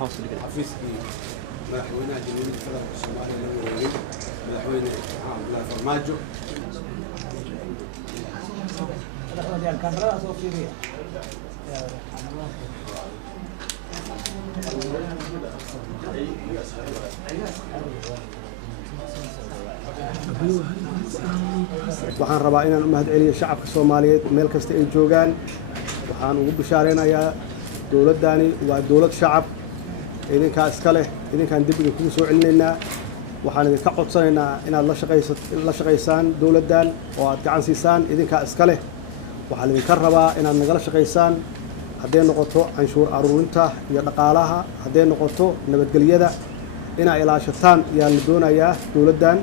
xafiiskii madaxweynaha jamhuuriyadda federaalka Soomaaliya lagu wareegay madaxweyne Abdullaahi Farmaajo. waxaan rabaa inaan u mahadceliyo shacabka Soomaaliyeed meel kasta ay joogaan. waxaan ugu bishaareynaya dawladdaani waa dawlad shacab idinka iska leh idinkaan dib idin kugu soo celinaynaa. waxaan idinka codsanaynaa inaad la shaqaysaan dawladdan oo aad gacan siisaan idinka iska leh. waxaan idinka rabaa inaad nagala shaqaysaan hadday noqoto canshuur aruurinta iyo dhaqaalaha, hadday noqoto nabadgelyada inaad ilaashataan ayaa la doonayaa dawladdan.